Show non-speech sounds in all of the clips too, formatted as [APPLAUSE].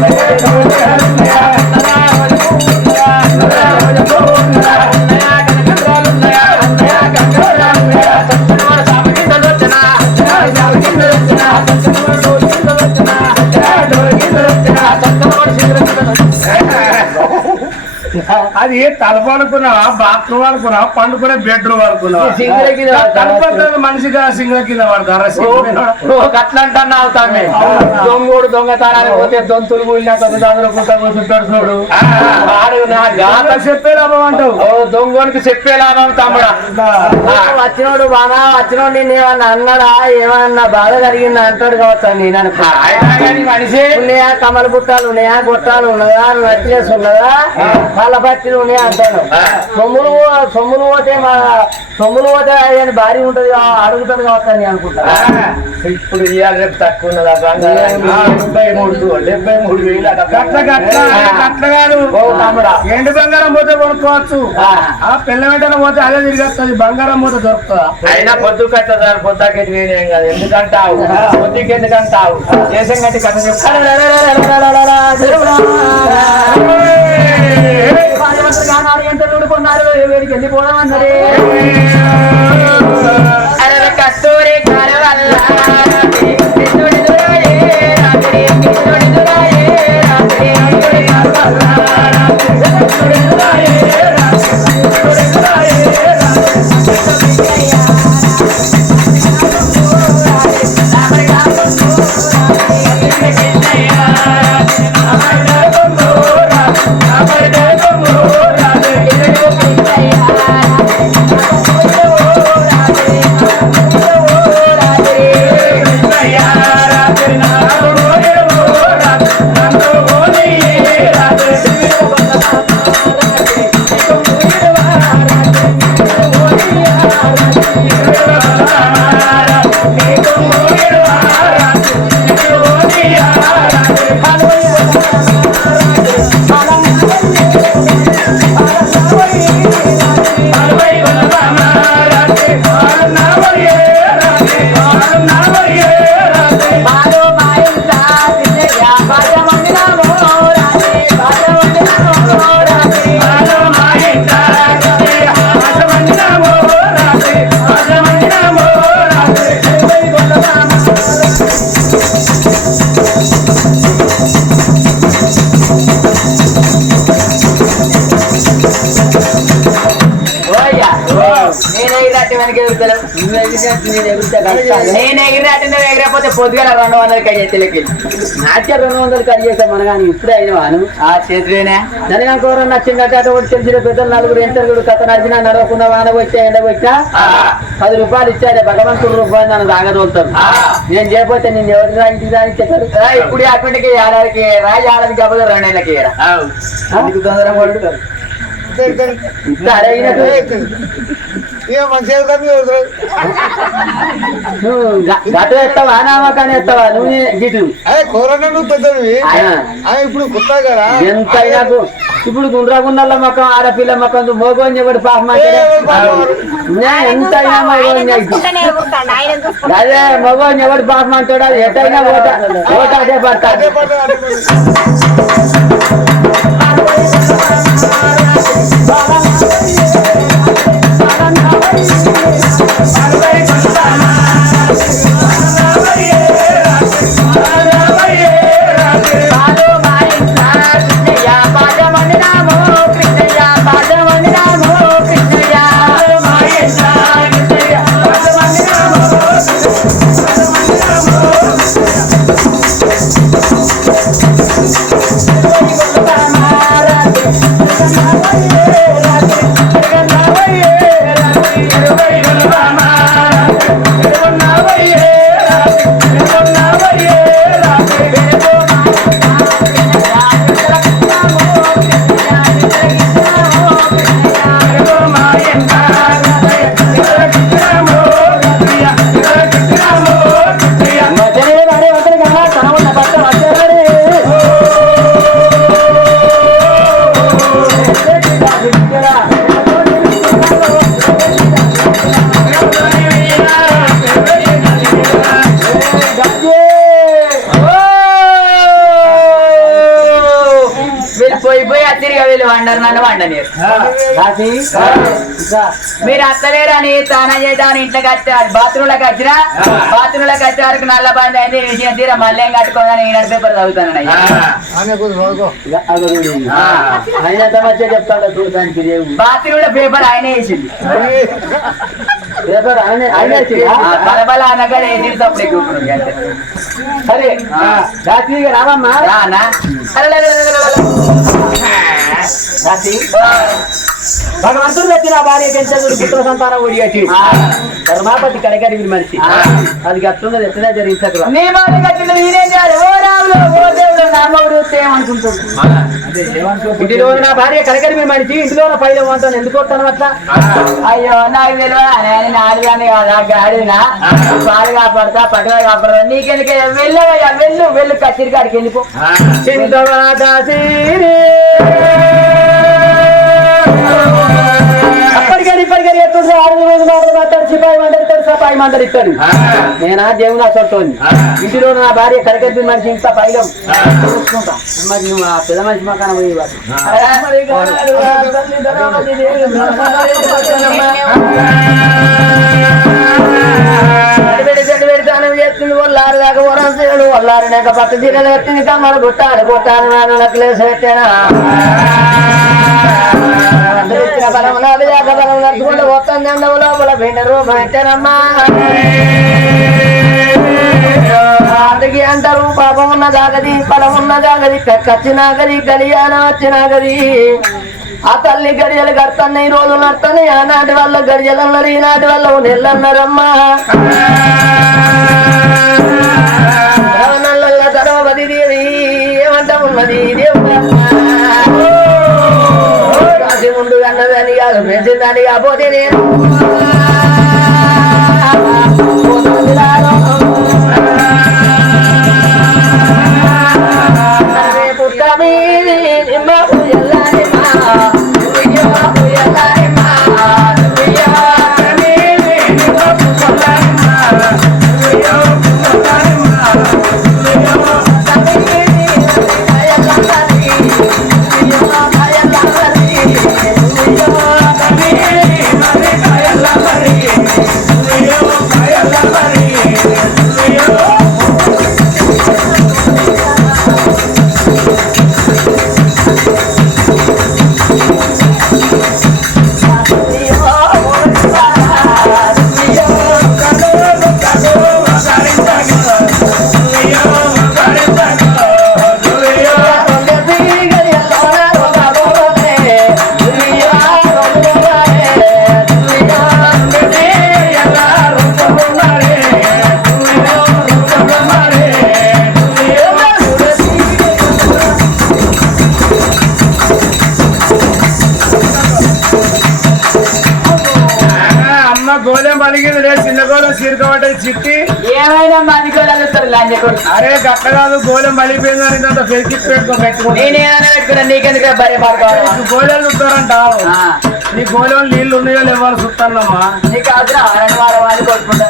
Gracias. అది తలపు అనుకున్నావా బాత్రూమ్ అనుకున్నావా పండుకునే బెడ్రూమ్ అనుకున్నావా సింగిల్ మనిషిగా సింగ కింద పడతారా అట్లా అవుతామే. దొంగోడు దొంగతనానికి పోతే దొంతులు గాత చెప్పే లాభం అంటావు. ఓ దొంగోనికి చెప్పేలాను తమ్ముడా. వచ్చినోడు బాగా వచ్చినోడు నేను ఏమన్నా అన్నాడా? ఏమన్నా బాధ కలిగిందా అంటాడు కావచ్చు నేను అనుకున్నా మనిషి ఉన్నాయా? కమల బుట్టాలు ఉన్నాయా? గొట్టాలు ఉన్నదా? నచ్చినేసి ఉన్నదా? వాళ్ళ పట్టిలు ఉన్నాయా అంటాను సొమ్ములు సొమ్ములు పోతే మా సొమ్ములు పోతే ఆయన భారీ ఉంటది అడుగుతాడు కావచ్చు అని అనుకుంటా ఇప్పుడు ఇవాళ రేపు తక్కువ ఉన్నదా డెబ్బై మూడు డెబ్బై మూడు వేలు ఎండు బంగారం పోతే కొనుక్కోవచ్చు ఆ. పిల్ల వెంటనే పోతే అదే తిరిగేస్తుంది బంగారం పోతే దొరుకుతుందా అయినా పొద్దు కట్టదారు పొద్దుకెట్టి వేరేం కాదు ఎందుకంటావు పొద్దుకి ఎందుకంటావు దేశం కట్టి కథ కస్తూరి కరవల్ల కృష్ణుడి దురాయే రాత్రి కృష్ణుడి దురాయే రాత్రి కృష్ణుడి కరవల్ల నేను ఎగిరినట్టు నువ్వు ఎగిరపోతే పొద్దుగల రెండు వందల కై చేతులకి నాట్య రెండు వందలు కై చేస్తాం మన కానీ ఇప్పుడే అయినవాను ఆ చేతులేనే దాని కూర నచ్చిందంటే అటు ఒకటి తెలిసిన పెద్దలు నలుగురు ఎంత కూడా కథ నడిచినా నడవకుండా వాన వచ్చా ఎండ వచ్చా పది రూపాయలు ఇచ్చాడే భగవంతుడు రూపాయలు నన్ను తాగదోలుతారు నేను చేయకపోతే నేను ఎవరి దానికి దానికి చెప్పారు ఇప్పుడు అటువంటికి ఏడాదికి రా ఏడాదికి కాకపోతే రెండు నెలలకి అందుకు తొందర పడుతారు సరే ఈయనకు ఇక గ- గత ఎత్తావా? నామకాన్ని ఎత్తావా? నువ్వు గిటు. అదే కరోనా నువ్వు పెద్దవి. ఇప్పుడు కొత్త కదా. ఎంత ఇప్పుడు గుండ్రగుండల మొక్కం ఆడపిల్ల మొక్కం మోగోని ఎవడు పాప ఎంత అదే మగోని ఎవడు పాపం అంటాడు అది ఎట్టయినా ఓట ఓట అదే పడతా. అదే పడ్డ. వండరు నన్ను వండలేరు మీరు అత్తలేరని స్నానం చేద్దామని ఇంట్లోకి వచ్చారు బాత్రూంలోకి వచ్చినా బాత్రూంలోకి వచ్చే వరకు నల్ల బండి అయింది విషయం తీరా మళ్ళీ ఏం కట్టుకోదని ఈనాడు పేపర్ చదువుతాను బాత్రూంలో పేపర్ ఆయనే వేసింది. పేపర్ ఆయన ఆయన బలబల అనగానే వేసి తప్పుడు ఎక్కువ సరే. ఇక రావమ్మా. రానా Nothing. భగవంతుడు వచ్చిన భార్య పెంచదుడు పుత్ర సంతానం ఒడిగట్టి ధర్మాపతి కడగరి మనిషి. అది గట్లున్నది ఎట్లా నీ మాట నేనేం చేయాలి? ఓ రాములు ఓ దేవుడు నా మొగుడు ఏమనుకుంటున్నాడు ఇంటిలో నా భార్య కడగరి మనిషి ఇంటిలో ఉన్న పైన ఉంటాను. ఎందుకు వస్తాను అట్లా? అయ్యో నాకు తెలియదు ఆడదాన్ని కాదా? గాడినా? పాలు కాపాడతా పట్టుగా కాపాడతా. నీకెందుకే? వెళ్ళవయ్యా వెళ్ళు వెళ్ళు కచ్చిరి కాడికి వెళ్ళిపో సపాయి మందరిస్తాడు నేనా దేవుని అసలుతోని ఇంటిలో నా భార్య కడగద్ది మనిషి ఇంత పైలం. చూసుకుంటా. మరి నువ్వు ఆ పెద్ద మనిషి మకాన పోయి చేస్తుంది వల్లారు దాకా వరం చేయడు. వల్లారు లేక పట్టు చీరలు ఎత్తింది కమ్మలు గుట్టాలి గుట్టాలి నాన్న నక్లేసి పెట్టానా ఇచ్చిన బలం నాది బలం నడుచుకుంటూ వస్తుంది లోపల రూపం అందుకే అంటారు పాపం ఉన్న జాగది ఫలం ఉన్న జాగది కచ్చినా గది కళ్యాణం వచ్చిన గది. ఆ తల్లి గడియలు కడుతున్నాయి రోజులు నడుతున్నాయి ఆనాటి వల్ల గడియలు అన్నారు ఈనాటి వల్ల నెల్లు ఉన్నది రాసి ముందు అన్నదని కాదు పెంచిందని కాకపోతే నేను అరే గట్ల కాదు గోలెం పలిపోయింది అని పెరిగి పెట్టుకో పెట్టుకో నేనేమైనా పెట్టుకున్నా నీకెందుకు బరే పడుకోవాలి గోళాలు చూస్తారంటావు నీ గోళం నీళ్ళు ఉన్నాయో లేవో చూస్తానమ్మా నీకు అవసరం రెండు వారం వాళ్ళు కొట్టుకుంటా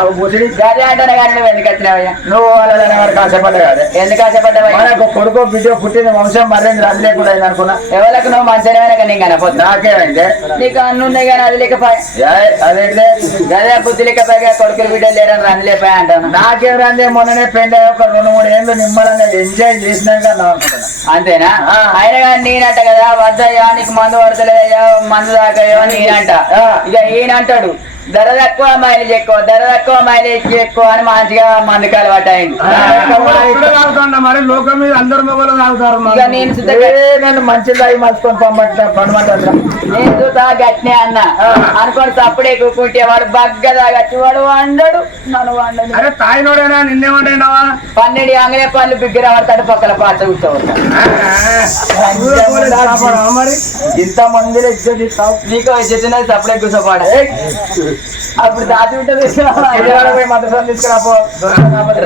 అంటావు ముసిడి గదే అంటానే కానీ నువ్వు ఎందుకు వచ్చినావయ్యా నువ్వు వాళ్ళని ఎవరికి ఆశపడ్డా కదా? ఎందుకు ఆశపడ్డావయ్యా మనకు కొడుకు బిడ్డ పుట్టిన వంశం మరేంద్ర అది లేకుండా అనుకున్నా. ఎవరికి నువ్వు మంచిగా కానీ నీకు కనపోతున్నా నాకేమైంది నీకు అన్ను ఉన్నాయి కానీ అది లేకపోయా? అదేంటి గదే బుద్ధి లేకపోయా కొడుకులు బిడ్డలు లేరని రన్ లేకపోయా అంటాను నాకేం రండి మొన్ననే పెళ్ళి ఒక రెండు మూడు ఏళ్ళు నిమ్మలంగా ఎంజాయ్ చేసినాక అనుకుంటున్నా. అంతేనా? ఆ. అయినా కానీ నేనంట కదా వద్దయ్యా నీకు మందు పడతలేదయ్యా మందు తాకయ్యో అని నేనంట. ఇక ఈయన అంటాడు ధర తక్కువ మైలేజ్ ఎక్కువ. ధర తక్కువ మైలేజ్ ఎక్కువ అని మంచిగా మందుకు అలవాటు అయింది మరి. లోకం మీద అందరు మొగలు తాగుతారు ఇక నేను నేను మంచి తాగి గట్నే అన్న. అనుకోని తప్పుడే కూకుంటే వాడు బగ్గ తాగచ్చు. వాడు వండడు నన్ను వండడు. అరే తాయినోడేనా నిన్నేమంటున్నావా పన్నెండు అంగనే పళ్ళు బిగ్గర పడతాడు పక్కల పాట కూర్చోవచ్చు మరి? ఇంత మందిలో ఇచ్చేది ఇస్తావు నీకు చెప్తున్నది తప్పుడే కూర్చోపాడ అప్పుడు దాచి ఉంటుంది విజయవాడ పోయి మద్రసాలు తీసుకురాపో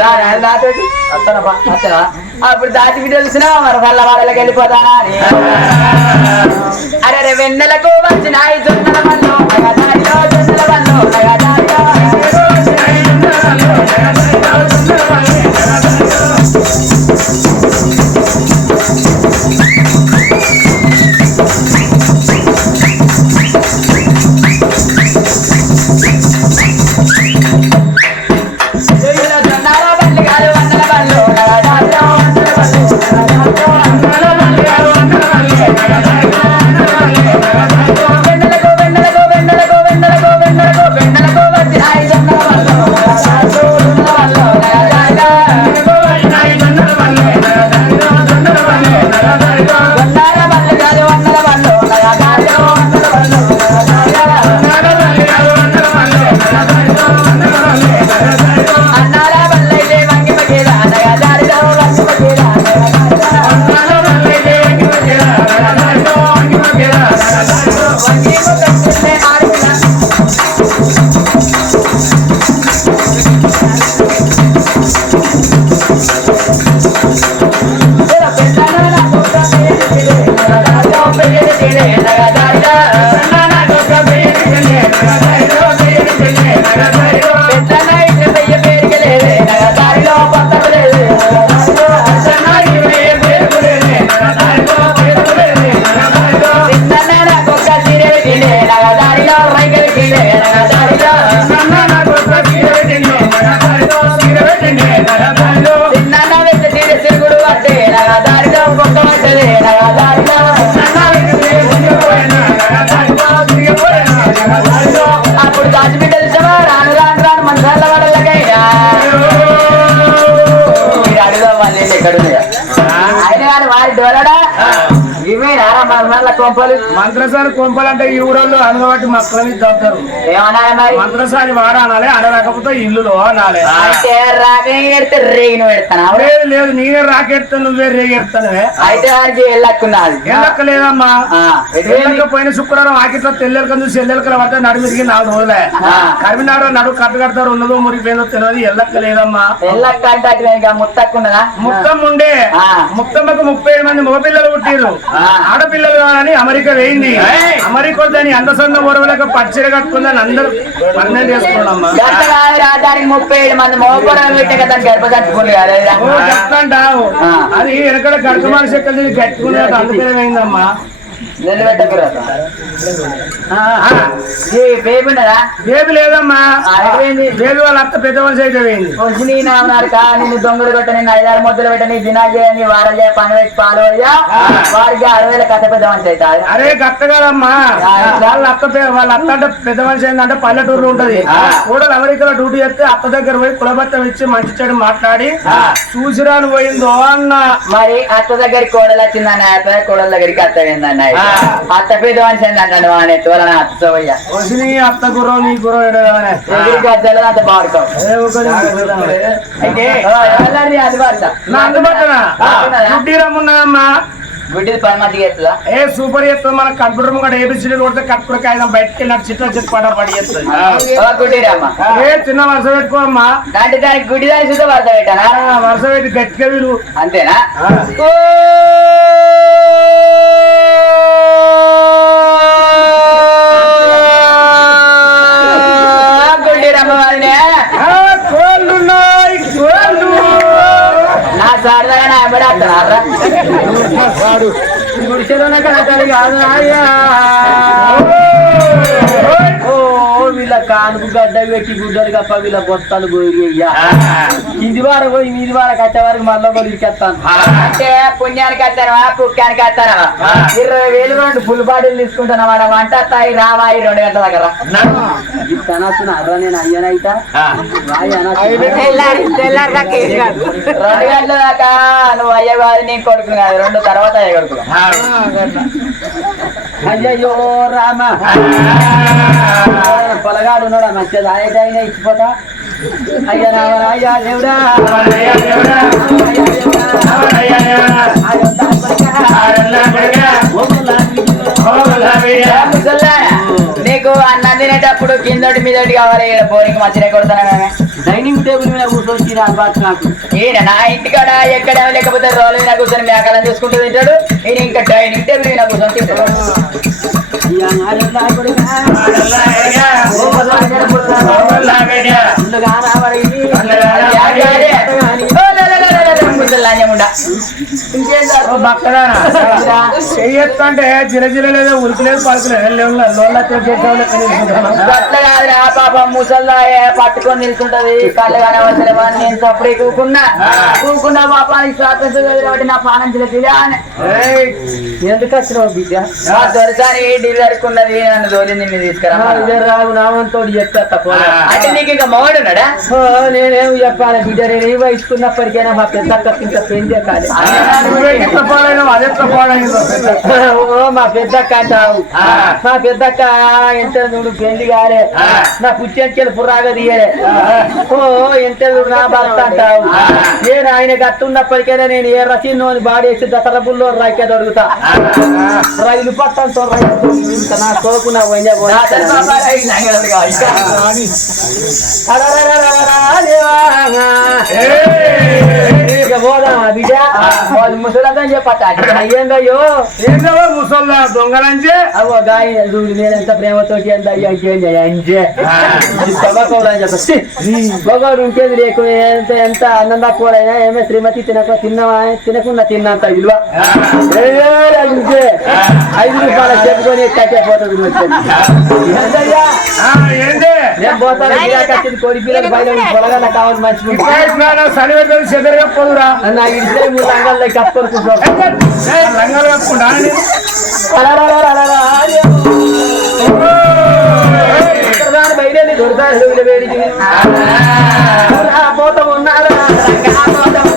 రా నాతో అత్తనా అప్పుడు దాచి బిడ్డ తెలిసినా మరి వల్ల వాళ్ళకి వెళ్ళిపోతానా అరే [LAUGHS] వెన్నెలకు వచ్చిన ఈ రారా మన కొంపలు? మంత్రసారి కొంపలంటే ఈ ఊరోళ్ళు అందుబాటు మక్కల మీద ఏమన్నా మరి? మంత్రసారి వాడ అనాలి అనరాకపోతే ఇల్లులో అనాలి. అయితే రాగే ఎడితే రేగిన పెడతాను? లేదు లేదు నేనే రాకెత్తా నువ్వే అయితే వారికి వెళ్ళక్కున్నది ఎల్లక్క పోయిన శుక్రవారం ఆకిట్లో తెల్లెలక చూసి ఎల్లెలకల పడితే నడుమిరికి నాలుగు రోజులే. కరిమినాడు నడువు కట్టు కడతారు ఉన్నదో మురిగిపోయిందో తెలియదు ఎల్లక్క లేదమ్మా. వెళ్ళక్క అంటే అటు ముత్తక్కున్నదా ముత్తం ఉండే ఆ. ముత్తమ్మకు ముప్పై ఏడు మంది మగపిల్లలు పుట్టిరు. ఆడపిల్లలు కావాలని అమెరికా వేయింది. అమెరికా దాని అందసంద ఒరవలకు పచ్చడి కట్టుకుందని అందరూ పన్నెండు చేసుకున్నామ్మా గత కాదురా, దానికి ముప్పై ఏడు మంది మోపరం పెట్టే కదా గర్భ. అది వెనకడ గడుపు మనిషి ఎక్కడ కట్టుకునే అందుకనే వేయిందమ్మా. నిన్ను పెట్టకురా ఆ. ఈ బేబీ ఉన్నదా బేబీ లేదమ్మా ఆ, ఎక్కడైంది? బేబీ వాళ్ళ అత్త పెద్ద మనిషి అయితే నిన్ను దొంగలు కొట్ట నిన్ను ఐదారు ముద్దలు పెట్ట నీ దినాలు వారం చేయ పని పెట్టి పాలు అయ్యా వారికి అరవై వేల కథ పెద్ద మనిషి అవుతారు అరే గట్ట కాదమ్మా. వాళ్ళ అత్త వాళ్ళ అత్త అంటే పెద్ద మనిషి ఏంటంటే పల్లెటూరులో ఉంటది. కూడలు అమెరికాలో డ్యూటీ చేస్తే అత్త దగ్గర పోయి కులబత్తం ఇచ్చి మంచి చెడు మాట్లాడి. చూసిరాని పోయిందో అన్న మరి అత్త దగ్గరికి కోడలు వచ్చిందన్న అత్త కోడల దగ్గరికి అత్త ఏందన్న ఆ. అత్త పెద్ద మనిషి ఏందంటాడు వాడిని తోలన అత్త పోయ్యా వసిని అత్త గుర్రం నీ గుర్రం అత్తలు అంత బాడుకోవు అయితే ఎవరిది అది వాడతా? నా అందుబాటునా పని మంచిగా ఎత్తుదా? ఏ సూపర్ చేస్తుంది మన కంప్యూటర్ కూడా ఏబిసిడీ కొడితే కట్టుకుని కాగితం బయటకు వెళ్ళినట్టు చిట్ల చిట్ పడ పడి ఏ చిన్న వరుస పెట్టుకోమ్మా దాంట్లో దానికి గుడ్డి దాని చూస్తే వాడతా పెట్టానా? వరుస పెట్టి గట్టిగా విలువ అంతేనా? కడతాడు కాదు అయ్యా ఓ! వీళ్ళ కానుకు గడ్డ పెట్టి గుడ్డలు కప్ప వీళ్ళ బొత్తలు పోయి కింది వారం పోయి మీది వారం కట్టే వరకు మళ్ళీ కూడా ఇరికెత్తాను. అంటే పుణ్యానికి వస్తానవా పుక్కానికి వస్తానవా ఇరవై వేలు రెండు ఫుల్ బాటిల్ తీసుకుంటున్నా వాడ వంట తాయి రావాయి రెండు గంటల దగ్గర? కనొస్తున్నా అదో నేను అయ్యానైతా. రెండు గంటల దాకా నువ్వు అయ్య కాదు నేను కొడుకును కాదు రెండు తర్వాత అయ్య కొడుకు అయ్యయ్యో రామ. పొలగాడు ఉన్నాడా? మంచిగా ఆయటైనా ఇచ్చిపోతా. అయ్యా రామ అయ్యా దేవుడా. అయ్యా అయ్యా నీకు అన్నం తినేటప్పుడు కిందటి మీదటి కావాలి ఈడ బోరింగ్ మంచిగా కొడతాను కదా డైనింగ్ టేబుల్ మీద కూర్చొని అలవాటు నాకు. ఈయన నా ఇంటికాడ ఎక్కడ లేకపోతే రోడ్ల మీద కూర్చొని మేకలను చూసుకుంటూ తింటాడు. ఈయన ఇంకా డైనింగ్ టేబుల్ మీద కూర్చొని తింటాడు. రావాలి. చెయ్యొత్తంటే జిరజిర లేదా ఉరుకులేదు పలుకులేదు లోన్లతో అట్లా కాదురా పాపం ముసల్లాయే పట్టుకొని నిల్చుంటది కళ్ళు కనవసలేమా నేను కూకున్నా. కూకున్నా పాపానికి స్వాతంత్రం లేదు కాబట్టి నా పానం ఎందుకు వచ్చినావు బిడ్డ? దొరసారి డీలర్ ఉన్నది నన్ను తోలింది మీరు తీసుకురా రావు నామంతో చెప్తా పోరా. అంటే నీకు ఇంకా నేనేం చెప్పాలి బిడ్డ? నేను ఏ వయసుకున్నప్పటికైనా మా పెద్ద అక్క ఇంకా పెంచే కాదు అదే మా పెద్ద అక్క అంటావు మా పెద్ద అక్క ఎంత నువ్వు పెళ్ళి కాలే నా పుచ్చెంచెలు పుర్రాగా తీయలే. ఓ ఎంత నువ్వు నా భర్త అంటావు. నేను ఆయన గట్టున్నప్పటికైనా నేను ఏ రసీను బాడేసి దసరా బుల్లో రైకే దొరుకుతా. రైలు పట్టంతో నా సోకు నా వంజ నా తల్లి బిడ్డ వాళ్ళు ముసలంతా చెప్పట అయ్యందయ్యో ఏంటో ముసల్లా దొంగలంటే అవో గాయ చూడు నేను ఎంత ప్రేమతోటి ఎంత చెప్పి. భగవాడు ఇంకేది లేకు ఎంత ఎంత అన్నం తక్కువైనా ఏమే శ్రీమతి తినక తిన్నవా? తినకుండా తిన్నంత విలువ. ఐదు రూపాయల చెప్పుకొని కట్టేపోతుంది ఏంటయ్యా? నేను పోతాను గిరాకచ్చింది కోడి పిల్లలు బయట పొలగల కావాలి చెదరగా పోదురా నా ఇడితే మూడు అంగల్లో కప్పుకొని కూర్చో రంగాలు కప్పుకుంటా బయట దొరుకుతాడు వేడికి. పోత ఉన్నారా?